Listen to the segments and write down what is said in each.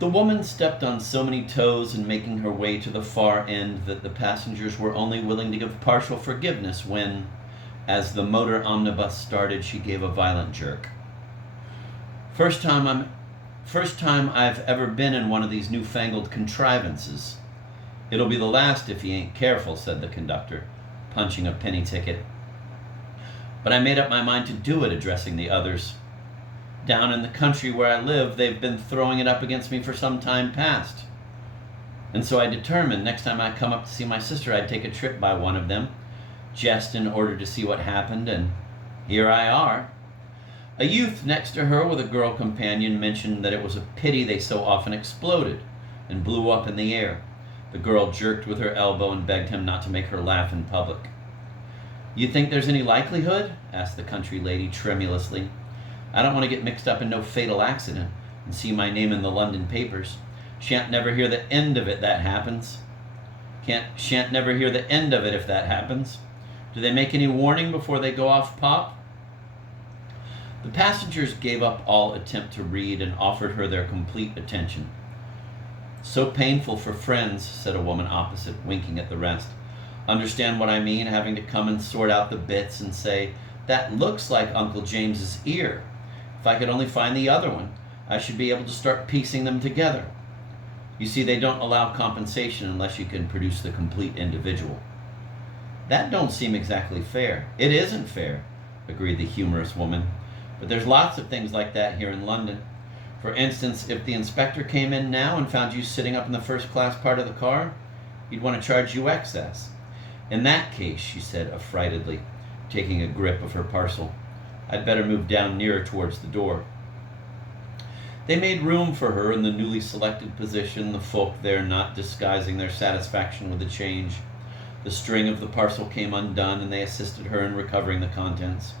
The woman stepped on so many toes in making her way to the far end that the passengers were only willing to give partial forgiveness when, as the motor omnibus started, she gave a violent jerk. First time I've ever been in one of these newfangled contrivances. It'll be the last if you ain't careful, said the conductor, punching a penny ticket. But I made up my mind to do it, addressing the others. Down in the country where I live, they've been throwing it up against me for some time past. And so I determined next time I come up to see my sister, I'd take a trip by one of them, just in order to see what happened, and here I are. A youth next to her with a girl companion mentioned that it was a pity they so often exploded and blew up in the air. The girl jerked with her elbow and begged him not to make her laugh in public. You think there's any likelihood? Asked the country lady tremulously. I don't want to get mixed up in no fatal accident and see my name in the London papers. Shan't never hear the end of it that happens. Shan't never hear the end of it if that happens. Do they make any warning before they go off pop? The passengers gave up all attempt to read and offered her their complete attention. So painful for friends, said a woman opposite, winking at the rest. Understand what I mean, having to come and sort out the bits and say, that looks like Uncle James's ear. If I could only find the other one, I should be able to start piecing them together. You see, they don't allow compensation unless you can produce the complete individual. That don't seem exactly fair. It isn't fair, agreed the humorous woman. But there's lots of things like that here in London. For instance, if the inspector came in now and found you sitting up in the first class part of the car, he'd want to charge you excess. In that case, she said affrightedly, taking a grip of her parcel, I'd better move down nearer towards the door. They made room for her in the newly selected position, the folk there not disguising their satisfaction with the change. The string of the parcel came undone, and they assisted her in recovering the contents.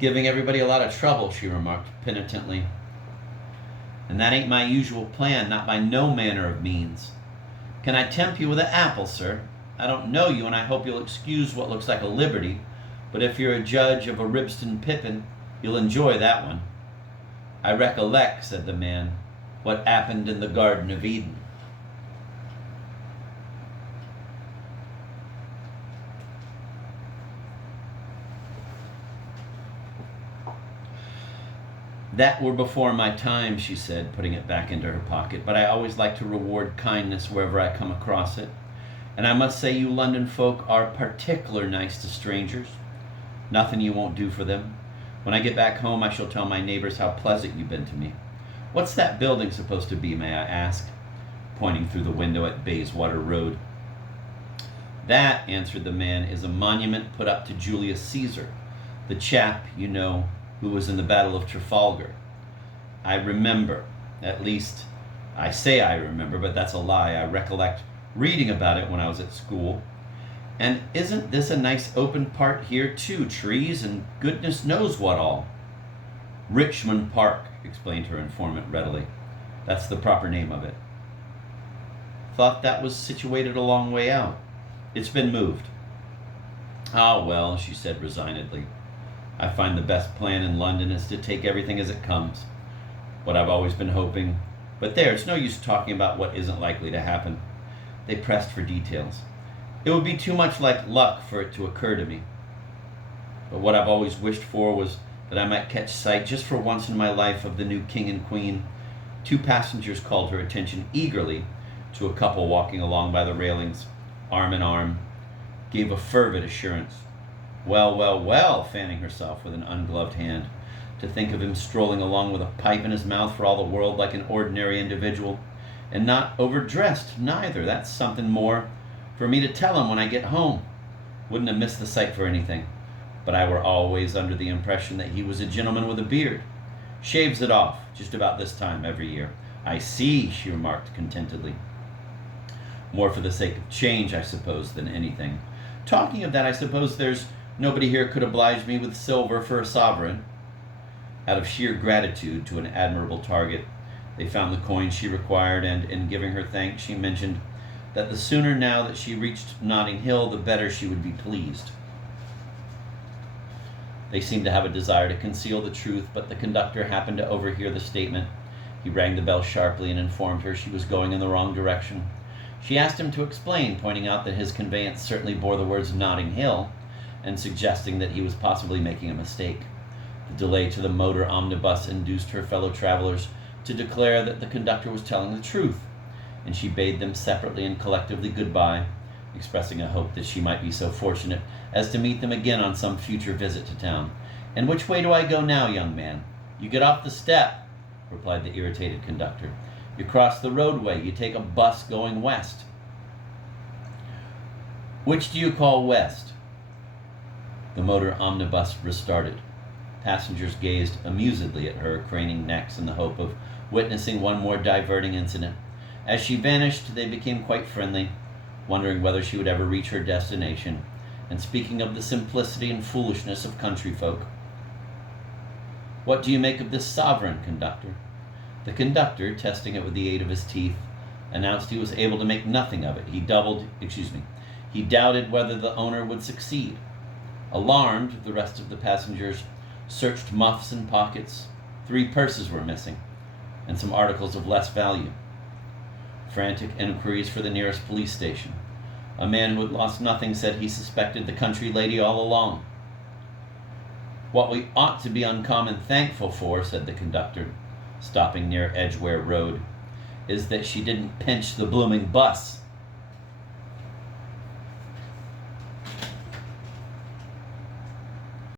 Giving everybody a lot of trouble, she remarked penitently. And that ain't my usual plan, not by no manner of means. Can I tempt you with an apple, sir? I don't know you, and I hope you'll excuse what looks like a liberty, but if you're a judge of a Ribston Pippin, you'll enjoy that one. I recollect, said the man, what happened in the Garden of Eden. That were before my time, she said, putting it back into her pocket, but I always like to reward kindness wherever I come across it. And I must say you London folk are particular nice to strangers. Nothing you won't do for them. When I get back home, I shall tell my neighbors how pleasant you've been to me. What's that building supposed to be, may I ask? Pointing through the window at Bayswater Road. That, answered the man, is a monument put up to Julius Caesar, the chap, you know, who was in the Battle of Trafalgar. I remember, at least, I say I remember, but that's a lie. I recollect reading about it when I was at school. And isn't this a nice open part here, too? Trees and goodness knows what all. Richmond Park, explained her informant readily. That's the proper name of it. Thought that was situated a long way out. It's been moved. Ah, well, she said resignedly. I find the best plan in London is to take everything as it comes. What I've always been hoping. But there, it's no use talking about what isn't likely to happen. They pressed for details. It would be too much like luck for it to occur to me. But what I've always wished for was that I might catch sight, just for once in my life, of the new king and queen. Two passengers called her attention eagerly to a couple walking along by the railings, arm in arm, gave a fervid assurance. Well, well, well, fanning herself with an ungloved hand. To think of him strolling along with a pipe in his mouth for all the world like an ordinary individual, and not overdressed neither. That's something more for me to tell him when I get home. Wouldn't have missed the sight for anything. But I were always under the impression that he was a gentleman with a beard. Shaves it off just about this time every year. I see, she remarked contentedly. More for the sake of change, I suppose, than anything. Talking of that, I suppose there's nobody here could oblige me with silver for a sovereign. Out of sheer gratitude to an admirable target, they found the coin she required, and in giving her thanks, she mentioned that the sooner now that she reached Notting Hill, the better she would be pleased. They seemed to have a desire to conceal the truth, but the conductor happened to overhear the statement. He rang the bell sharply and informed her she was going in the wrong direction. She asked him to explain, pointing out that his conveyance certainly bore the words Notting Hill, and suggesting that he was possibly making a mistake. The delay to the motor omnibus induced her fellow travelers to declare that the conductor was telling the truth, and she bade them separately and collectively goodbye, expressing a hope that she might be so fortunate as to meet them again on some future visit to town. "And which way do I go now, young man?" "You get off the step," replied the irritated conductor. "You cross the roadway. You take a bus going west." "Which do you call west?" The motor omnibus restarted. Passengers gazed amusedly at her, craning necks in the hope of witnessing one more diverting incident. As she vanished, they became quite friendly, wondering whether she would ever reach her destination, and speaking of the simplicity and foolishness of country folk. "What do you make of this sovereign, conductor?" The conductor, testing it with the aid of his teeth, announced he was able to make nothing of it. He doubted whether the owner would succeed. Alarmed, the rest of the passengers searched muffs and pockets. 3 purses were missing, and some articles of less value. Frantic enquiries for the nearest police station. A man who had lost nothing said he suspected the country lady all along. "What we ought to be uncommon thankful for," said the conductor, stopping near Edgware Road, "is that she didn't pinch the blooming bus."